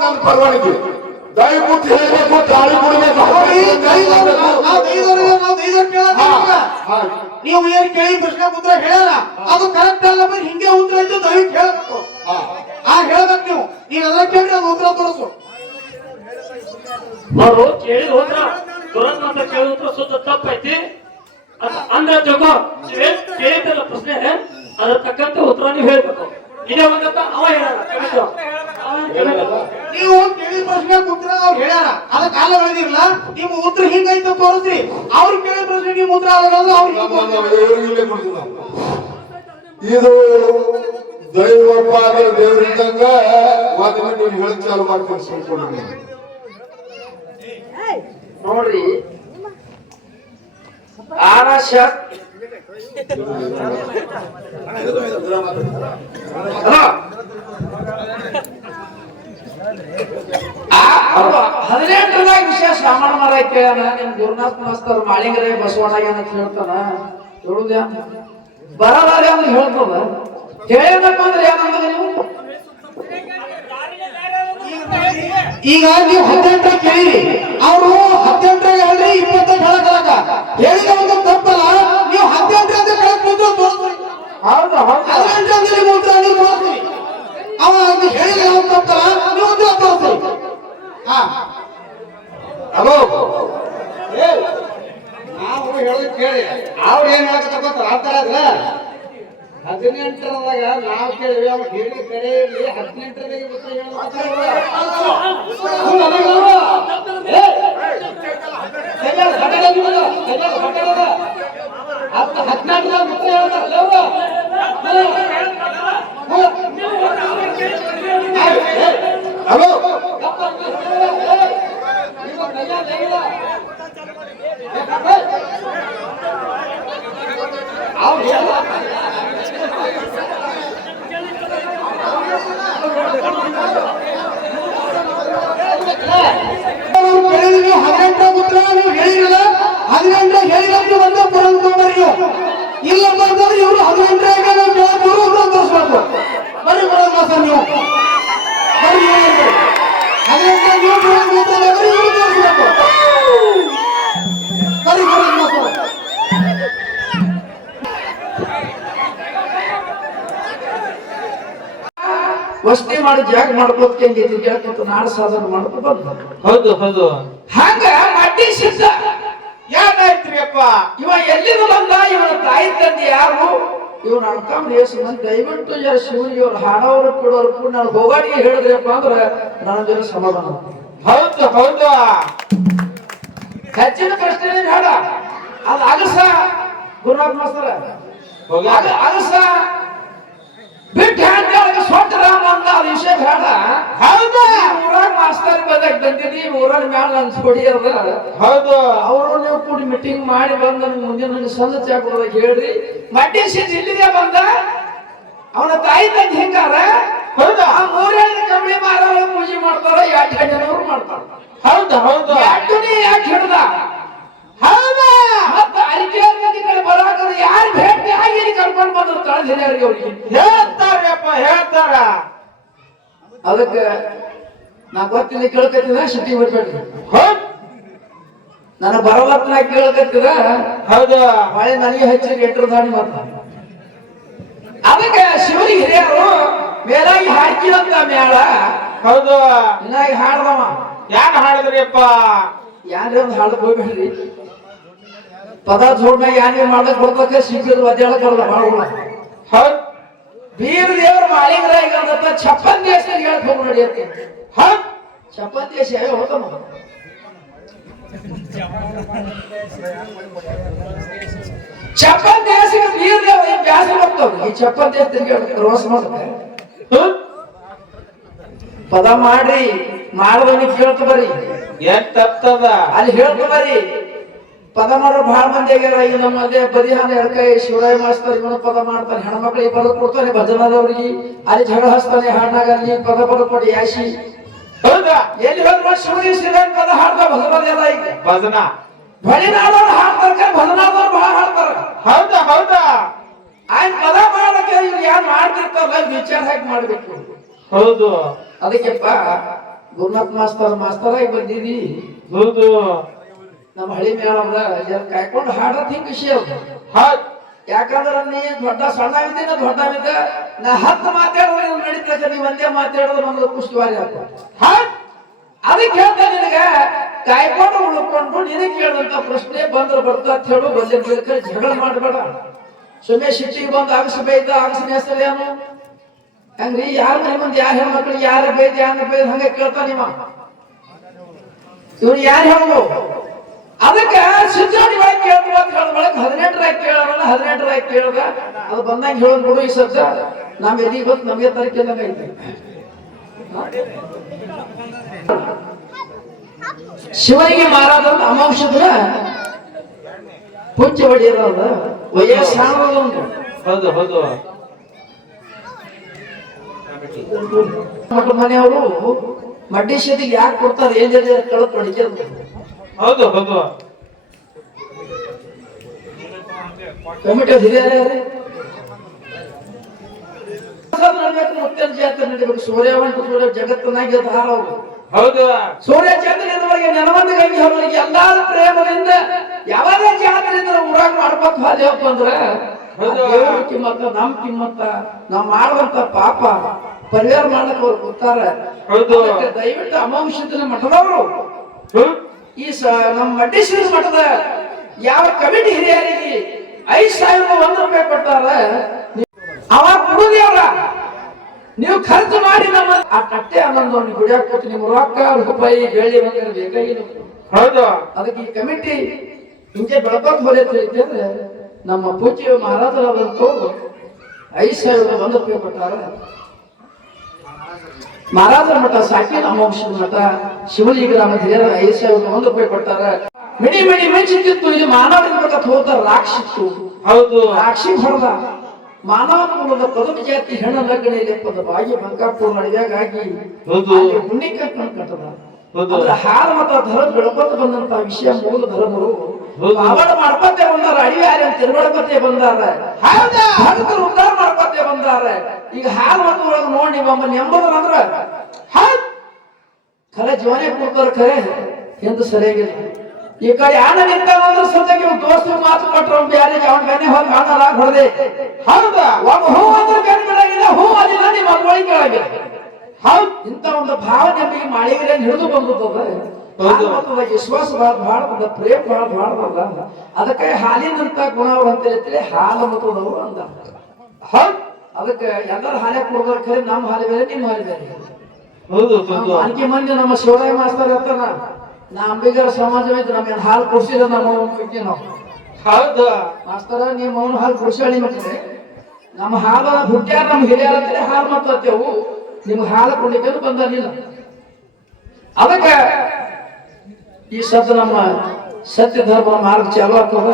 ನನ್ನ ಪರವಾನಗಿ ದಯವಿಟ್ಟು ಹೇಳಬೇಕು, ತಾಳಿ ಕೊಡಬೇಕು. ನೀವು ಏನ್ ಕೇಳಿ ಪ್ರಶ್ನೆ ಉತ್ತರ ಹೇಳಲ್ಲ, ಅದು ಕರೆಕ್ಟ್ ಅಲ್ಲ, ಹಿಂಗೆ ಉತ್ತರ ಇದ್ದು ದಯವಿಟ್ಟು ಹೇಳಬೇಕು. ಹೇಳ್ಬೇಕು ನೀವು. ನೀನ್ ಅದ್ರ ಕೇಳಿ ಅದು ಉತ್ತರ ತೋರಿಸು. ಅವರು ಕೇಳಿದ ಉತ್ತರ ದುರಂತ ಅಂತ ಕೇಳಿದ ಉತ್ತರ ಸುತ್ತ ತಪ್ಪೈತಿ ಅಂದ್ರೆ ಜಗೋ ಕೇಳಿದ್ದಲ್ಲ ಪ್ರಶ್ನೆ, ಅದ್ರ ತಕ್ಕಂತೆ ಉತ್ತರ ನೀವು ಹೇಳ್ಬೇಕು. ಇದೇ ಒಂದಂತ ಅವ ಹೇಳಲ್ಲ. ನೀವು ಕೇಳಿದ ಪ್ರಶ್ನೆ ಉತ್ತರ ಅವ್ರು ಹೇಳ್ಯಾರ, ಅದ ಕಾಲ ಬೆಳೆದಿರಲ್ಲ. ನೀವು ಉತ್ತರ ಹಿಂಗೈತ ತೋರಿಸ್ರಿ. ಅವ್ರು ಕೇಳಿದ ಪ್ರಶ್ನೆ ನೀವು ಉತ್ತರ ಇದು ದೈವಪ್ಪ ಅಂದ್ರೆ ದೇವರಿದ್ದಂಗ ಮಾತನ್ನ ನೀವು ಹೇಳಿ ಚಾಲು ಮಾಡ್ಕೊಂಡು ಸುಳ್ಕೊಂಡು ನೋಡ್ರಿ. ಆರಾಶ ಹದಿನೆಂಟರದಾಗ ವಿಷಯ ಶ್ರಾವಣ ಮಾರ ಕೇಳ್ಯಾನ. ನಿಮ್ ಗುರುನಾಥ್ ಮಾಸ್ತರ್ ಮಾಳಿಂಗರೇ ಬಸವಣ್ಣ ಅಂತ ಹೇಳ್ತಾನ. ಹೇಳುದ ಬರದಾರೆ ಅಂತ ಹೇಳ್ತದ. ಹೇಳೇನಪ್ಪ ಅಂದ್ರೆ ಏನಂದ್ರೆ ನೀವು ಈಗ ನೀವು 18 ಕೇಳಿ, ಅವರು 18 ಹೇಳ್ರಿ 20 ಹೇಳಕ ಹೇಳಿದ ಒಂದು ತಪ್ಪಲ್ಲ. ನೀವು 18 ಅಂತ ಹೇಳಕ್ ಉತ್ತರ ತೋರಿಸ್ರಿ. ಹೌದು 18 ಅಂದ್ರೆ ನೀವು ಉತ್ತರ ನೀವು ತೋರಿಸ್ರಿ. ಅವ ಹೇಳಿದ ಯಾವ ತಪ್ಪಲ್ಲ, ನೀವು ಉತ್ತರ ತೋರಿಸ್ರಿ. ಹಲೋ, ನಾವು ಹೇಳೋದು ಕೇಳಿ ಅವ್ರು ಏನ್ ಹೇಳಕತ್ತಾರ ಆಡ್ತಾರ. 18ರದಾಗ ನಾವು ಕೇಳಿವಿ, ಅವ್ರು ಹೇಳಿ ಕಡೆ ಇರಲಿ. 18ರದಾಗ ಉತ್ತರ ಹಲೋ, ಕೇಳಿದ್ವಿ 18 ಉತ್ತರ ನೀವು ಹೇಳಿರಲ್ಲ. 18 ಹೇಳಿದಂತೆ ಬಂದ ಬರೀ ಇಲ್ಲ ಬಂದ್ರೆ ಇವರು 18 ನಾವು ಕೇಳೋರು ಉತ್ತರ ತೋರಿಸ್ಬೇಕು. ಬರ್ರಿ ಬರೋದು ಮಾಸ ನೀವು ಬರ್ರಿ 18 ನೀವು ಕೇಳೋದು ಉತ್ತರ ಬರ್ರಿ ಇವರು ತೋರಿಸ್ಬೇಕು. ಬರ್ರಿ ಬರೋದು ಮಾಸ ವಸ್ತಿ ಮಾಡಿ ಜಾಗ ಮಾಡ್ಕೋತ ಕೇಳ್ಕೊತ ನಾಡು ಸಾಧನ ಮಾಡ್ಕೊ ಬಂದ. ಹೌದು ಹೌದು. ಹಂಗ ಮಡ್ಡಿ ಸಿದ್ಧ ಯಾಕಾಯ್ತ್ರಿ ಅಪ್ಪ? ಇವ ಎಲ್ಲಿಂದ ಬಂದ? ಇವನ ತಾಯಿ ತಂದೆ ಯಾರು? ಇವನ ಅನ್ಕಂಡ್ ದಯವಿಟ್ಟು ಶಿವನಿಗೆ ಇವ್ರು ಹಾಡೋರು ಕೊಡೋರು ಕೂಡ ನಾನು ಹೋಗಾಡಿಗೆ ಹೇಳಿದ್ರಪ್ಪ ಅಂದ್ರೆ ನನಗೆ ಸಮಾಧಾನ. ಹೌದು ಹೌದು. ಹೆಚ್ಚಿನ ಪ್ರಶ್ನೆ ಬೇಡ. ಅದು ಅಗಸ ಗುರುನಾಥ್ ಮಾಸ್ತರ ಅಗಸ ಬಿಟ್ಟು ಹೇಳ್ತೇವೆ ಸ್ವಂತ ರಾಮ ಅಂತ ಅದು ವಿಷಯ ಬೇಡ. ಹೌದಾ? ಊರಾಗ ಮಾಸ್ತರ್ ಬಂದಿದ್ದೀವಿ, ಊರಾಗ ಮ್ಯಾಲ ಅನ್ಸ್ಕೊಡಿ ಅದ. ಹೌದು. ಅವರು ನೀವು ಕೂಡಿ ಮೀಟಿಂಗ್ ಮಾಡಿ ಬಂದ ಮುಂದಿನ ಸಂದ ಚಾಕೋದಾಗ ಹೇಳ್ರಿ. ಮಡ್ಡಿ ಸಿಟ್ ಇಲ್ಲಿಗೆ ಬಂದ ಅವನ ತಾಯಿ ತಂದೆ ಹೆಂಗಾರ. ಹೌದಾ? ಆ 3 ಕಬಡ್ಡಿ ಮಾರ ಪೂಜೆ ಮಾಡ್ತಾರ, 2 ಜನರು ಮಾಡ್ತಾರ. ಹೌದು ಹೌದು. ಯಾಕೆ ಹಿಡ್ದ? ಹೌದಾ? ಮತ್ತ ಅರಿಕೆ ಕಡೆ ಬರಾಕ ಯಾರು ಭೇಟಿ ಆಗಿ ಕರ್ಕೊಂಡು ಬಂದ್ರು ಕಳೆದಿರಿ ಅವ್ರಿಗೆ ಹೇಳ್ತಾರಪ್ಪ ಹೇಳ್ತಾರ. ಅದಕ್ಕೆ ನಾ ಗೊತ್ತಿಲ್ಲ ಕೇಳ್ಕತ್ತಿದ ಸಿಟಿ ಬರ್ಬೇಡ್ರಿ. ನನ್ನ ಬರಲತ್ನ ಕೇಳ್ಕತ್ತಿದ. ಹೌದು. ಮಳೆ ನನಗೆ ಹಚ್ಚಿ ಎಂಟ್ರ ದಾಣಿ ಮತ್ತ ಅದಕ್ಕೆ ಶಿವನಿಗೆ ಹಿರಿಯರು ಮೇಲಾಗಿ ಹಾಕಿದಂತ ಮೇಳ. ಹೌದು. ಇನ್ನಾಗಿ ಹಾಡ್ದವ ಯಾರು ಹಾಡಿದ್ರಿಪ್ಪ? ಯಾರೇ ಒಂದು ಹಾಡಕ್ ಹೋಗ್ಬೇಡ್ರಿ. ಪದ ಜೋಡ್ನ ಯಾನೇ ಮಾಡಕ್ ಬರ್ಬೇಕ ಸಿಕ್ಕಿದ್ರು ಒದ್ದಾಡಕ್ ಬರಲ್ಲ ಮಾಡುವ. ಹೌದು. ಬೀರ ದೇವ್ರ ಮಾಳಿಂಗ್ರ ಈಗ ಅಂತ ಛಪ್ಪನ್ ದೇಶ ಹೇಳಕ್ ಹೋಗಿ ನಡೆಯುತ್ತೆ. ಹೌದು. ಛಪ್ಪನ್ ದೇಶ ಹೋತಮ್ಮ ಛಪ್ಪನ್ ದೇಶಕ್ಕೆ ಬೀರ ದೇವ್ರ ಬ್ಯಾಸರ ಬರ್ತಾವ. ಈ ಛಪ್ಪನ್ ದೇಶ ತಿರ್ಗಿ ಪ್ರವಾಸ ಮಾಡ್ತಾರೆ. ಪದ ಮಾಡ್ರಿ, ಮಾಡದವನಿ ಕೇಳ್ತ ಬರ್ರಿ. ಏನ್ ತಪ್ತದ ಅಲ್ಲಿ ಹೇಳ್ತ ಬರ್ರಿ. ಪದ ಮಾಡೋ ಬಹಳ ಮಂದಿ ಆಗ್ಯಾರ. ಈಗ ನಮ್ಮಲ್ಲಿ ಬದಿಹಾನ ಎಡ್ಕೈ ಶಿವರಾಯ ಮಾಸ್ತರ್ ಇವನು ಪದ ಮಾಡ್ತಾನೆ, ಹೆಣ್ಮಕ್ಳಿಗೆ ಬರೆದು ಕೊಡ್ತಾನೆ, ಭಜನದವ್ರಿಗೆ ಅಲ್ಲಿ ಜಗಳ ಹಚ್ತಾನೆ. ಹಾಡ್ನಾಗ ಅಲ್ಲಿ ಪದ ಕೊಡಿ ಯಾಶಿ ಹೌದಾ ಎಲ್ಲಿ ಹೋದ್ರು ಶಿವನಿಗೆ ಶ್ರೀರಾಮ್ ಪದ ಹಾಡ್ತಾ ಭಜನದೆಲ್ಲ ಈಗ ಭಜನ ಭಜನಾದವ್ರು ಹಾಡ್ತಾರ ಭಜನಾದವ್ರು ಬಹಳ ಹಾಡ್ತಾರ ಹೌದಾ ಹೌದಾ ಆಯ್ತು ಪದ ಮಾಡಕ್ಕೆ ಇವ್ರು ಯಾರು ಮಾಡ್ತಿರ್ತಾರಲ್ಲ ಇವ್ರು ವಿಚಾರ ಹಾಕಿ ಮಾಡ್ಬೇಕು ಹೌದು ಅದಕ್ಕೆಪ್ಪ ಗುರುನಾಥ್ ಮಾಸ್ತರಾಗಿ ಬಂದಿದಿ ಹೌದು ನಮ್ಮ ಹಳಿ ಮೇಳವ್ರ ಕಾಯ್ಕೊಂಡು ಹಾಡೋದ್ ಹಿಂಗ್ ವಿಷಯ ಅದು. ಹೌದ್ ಯಾಕಂದ್ರೆ ನೀ ದೊಡ್ಡ ಸಣ್ಣ ಇದ್ದೀನ ದೊಡ್ಡ ಇದ್ದ ನಾ 10 ಮಾತಾಡಿದ್ರೆ ನಡೀತಕ್ಕ ನೀವ್ ಒಂದೇ ಮಾತಾಡಿದ್ರೆ ನಮ್ದು ಪುಷ್ಟವಾರಿ ಆಗ್ತದೆ ಹೌದ್ ಅದಕ್ಕೆ ಹೇಳ್ತಾ ನಿನಗ ಕಾಯ್ಕೊಂಡು ಉಳ್ಕೊಂಡು ನಿನಗೆ ಕೇಳಿದಂತ ಪ್ರಶ್ನೆ ಬಂದ್ರೆ ಬರ್ತಾ ಅಂತ ಹೇಳು ಒಳ್ಳೆ ಬೇಕಾದ್ರೆ ಜಗಳ ಮಾಡಬೇಡ ಸುಮ್ಮನೆ ಸಿಟ್ಟಿಗೆ ಬಂದು ಆಗಸ ಬೈದ ಆಗಸಿನ ಹೆಸರೇನು ಹಂಗ್ರಿ ಯಾರ ಮನೆ ಮುಂದೆ ಯಾರ ಹೆಣ್ಮಕ್ಳಿಗೆ ಯಾರ ಬೈದ ಯಾರ ಬೈದ ಹಂಗ ಕೇಳ್ತಾ ನೀವ ಇವ್ರು ಯಾರು ಹೇಳು ಅದಕ್ಕೆ ಸಿದ್ಧಾಣಿ ಒಳಗೆ ಕೇಳಿದ್ರು ಅಂತ ಹೇಳ ಒಳಗೆ 18 ಕೇಳೋಣ 18 ಕೇಳ್ದ ಅದು ಬಂದಂಗ ಹೇಳೋದು ಬಿಡು ಈ ಸದ್ದ ನಮ್ ಎದಿಗೆ ಬಂದು ನಮಗೆ ತರಕಿಲ್ಲಂಗ ಐತೆ ಶಿವನಿಗೆ ಮಾರಾದ ಅಮಾಂಶದ ಪುಂಚ ಹೊಡೆಯೋದ ವಯಸ್ಸಾಣದ ಹೌದು ಹೌದು ಮಠ ಮನೆಯವರು ಮಡ್ಡಿ ಶೆಟ್ಟಿಗೆ ಯಾಕೆ ಕೊಡ್ತಾರೆ ಏನ್ ಕಳತ್ ಹೊಡಿಕೆ ಹೌದು ಹೌದು ಕಮಿಟಿ ಹಿರಿಯರೇ ನಡಬೇಕು ಮುತ್ತನ ಜಾತ್ರೆ ನಡೀಬೇಕು ಸೂರ್ಯವಂತ ಸೂರ್ಯ ಜಗತ್ತನಾಗಿ ಅವರು ಹೌದು ಸೂರ್ಯ ಚಂದ್ರನವರಿಗೆ ನೆನವಂದಿಗಾಗಿ ಅವರಿಗೆ ಎಲ್ಲಾರ ಪ್ರೇಮದಿಂದ ಯಾವಾಗ ಜಾತ್ರೆ ಇದ್ರೆ ಊರಾಗ ಮಾಡ್ಬೇಕು ಹಾದೇವಪ್ಪ ಅಂದ್ರ ದೇವ್ರ ಕಿಮ್ಮತ್ತ ನಮ್ ಕಿಮ್ಮತ್ತ ನಾವ್ ಮಾಡುವಂತ ಪಾಪ ಪರಿಹಾರ ಮಾಡಕ್ ಅವ್ರು ಗೊತ್ತಾರ ಹೌದು. ಅದಕ್ಕೆ ದಯವಿಟ್ಟು ಅಮಾಂಶದ ಮಠದವರು ಹ್ಮ್ ಈ ನಮ್ಮ ಮಡ್ಡೇಶ್ವರ ಮಠದ ಯಾವ ಕಮಿಟಿ ಹಿರಿಯರಿಗೆ 5,001 ರೂಪಾಯಿ ಕೊಟ್ಟಾರ ಅವಾಗ ಕೊಡುದೇವ್ರ ನೀವು ಖರ್ಚು ಮಾಡಿ ನಮ್ಮ ಆ ಕಟ್ಟೆ ಆನಂದ ಗುಡಿಯಾಕ ಕೊಟ್ಟು ನಿಮ್ ರೊಕ್ಕ ರೂಪಾಯಿ ಬೆಳ್ಳಿ ಬಂದ್ರೆ ಬೇಕಾಗಿಲ್ಲ ಹೌದು ಅದಕ್ಕೆ ಈ ಕಮಿಟಿ ಹಿಂಗೆ ಬೆಳಕೊಂಡ್ ಬರೆಯುತ್ತೆ ಅಂದ್ರೆ ನಮ್ಮ ಪೂಜ್ಯ ಮಹಾರಾಜರಾದಂತೂ 5,001 ರೂಪಾಯಿ ಕೊಟ್ಟಾರ ಮಹಾರಾಜರ ಮಠ ಸಾಕಿನ ಅಮಾಂಶದ ಮಠ ಶಿವಲಿಂಗ ಗ್ರಾಮ ಹಿರಿಯರ 5,001 ರೂಪಾಯಿ ಕೊಟ್ಟಾರ ಮಿಡಿ ಮಿಡಿ ಮೆಚ್ಚಿತ್ತು ಇದು ಮಾನವನ ಮಠ ಹೋದ ರಾಕ್ಷಿತ್ತು ಹೌದು ರಾಕ್ಷಿ ಹೊಡೆದ ಮಾನವ ಕುಲದ ಪದಕ ಜಾತಿ ಹೆಣ್ಣ ಲಗ್ನ ಪದ ಬಾಗಿ ಬಂಕಾಪುರ ನಡಿಯಾಗಿ ಹೌದು. ಹುಣ್ಣಿ ಕಟ್ಟದ ಹೌದು. ಅದ್ರ ಹಾರ ಮತ ಧರ್ಮ ಬೆಳಕೊತ ಬಂದಂತ ವಿಷಯ ಮೂಲ ಧರ್ಮರು ಹೌದು. ಅವಳ ಮಾಡ್ಕೊತೆ ಬಂದಾರ ಅಡಿವಾರ ತಿರುವಳಕೊತೆ ಬಂದಾರ ಭಕ್ತರು ಉದ್ಧಾರ ಮಾಡ್ಕೊತೆ ಬಂದಾರ ಈಗ ಹಾರ ಮತ ಒಳಗ ನೋಡಿ ಒಮ್ಮ ನೆಂಬದ್ರ ಅಂದ್ರ ಖರೆ ಜೀವನೇ ಕೊಡ್ತಾರ ಖರೆ ಎಂದು ಸರಿಯಾಗಿಲ್ಲ ಈ ಕಡೆ ಆನ ನಿಂತಾನಂದ್ರ ಸದ್ಯಕ್ಕೆ ದೋಸ್ತ ಮಾತು ಕೊಟ್ರ ಬ್ಯಾರೆ ಅವನ ಬೆನ್ನೆ ಹೋಗಿ ಮಾಡಲಾಗ ಹೊಡೆದೆ ಹೌದಾ ಒಬ್ಬ ಹೂ ಅಂದ್ರೆ ಬೆನ್ನ ಬಿಡಾಗಿಲ್ಲ ಹೂ ಅದಿಲ್ಲ ನಿಮ್ಮ ಮಕ್ಕಳಿಗೆ ಕೇಳಾಗಿಲ್ಲ ಹೌದು ಇಂತ ಒಂದು ಭಾವ ನಮಗೆ ಮಾಳಿಗೆ ಹಿಡಿದು ಬಂದದ ವಿಶ್ವಾಸ ಬಹಳ ಬಹಳ ಪ್ರೇಮ ಬಹಳ ಬಹಳ ಅದಕ್ಕೆ ಹಾಲಿನಂತ ಗುಣಗಳು ಅಂತ ಹೇಳ್ತೀವಿ ಹಾಲು ಮತದವರು ಅಂದ ಹೌದು ಅದಕ್ಕೆ ಎಲ್ಲರ ಹಾಲೆ ಕೊಡೋದ್ರ ಖರೆ ನಮ್ಮ ಹಾಲು ಬೇರೆ ನಿಮ್ಮ ಹಾಲು ಬೇರೆ ಹೌದು ಹೌದು ಅನ್ಕಿ ಮಂದಿ ನಮ್ಮ ಶಿವರಾಯ ಮಾಸ್ತರ್ ಇರ್ತಾನ ನಾ ಅಂಬಿಗರ ಸಮಾಜವಿದ್ದು ನಮ್ಗೆ ಹಾಲು ಕುಡಿಸಿದ ನಮ್ಮ ನಾವು ಹೌದು ಮಾಸ್ತರ ನೀವು ಅವನು ಹಾಲು ಕುಡಿಸಿ ಮಟ್ಟಿದೆ ನಮ್ಮ ಹಾಲ ಹುಟ್ಟ್ಯಾರ ನಮ್ ಹಿರಿಯರ ಅಂತೇಳಿ ಹಾಲು ಮಾತಾಡ್ತೇವು ನಿಮ್ಗೆ ಹಾಲು ಕೊಡ್ಲಿಕ್ಕೆ ಬಂದಿಲ್ಲ ಅದಕ್ಕೆ ಈ ಸದ್ದ ನಮ್ಮ ಸತ್ಯ ಧರ್ಮ ಮಾರ್ಗ ಚಾಲು ಆಗ್ತದ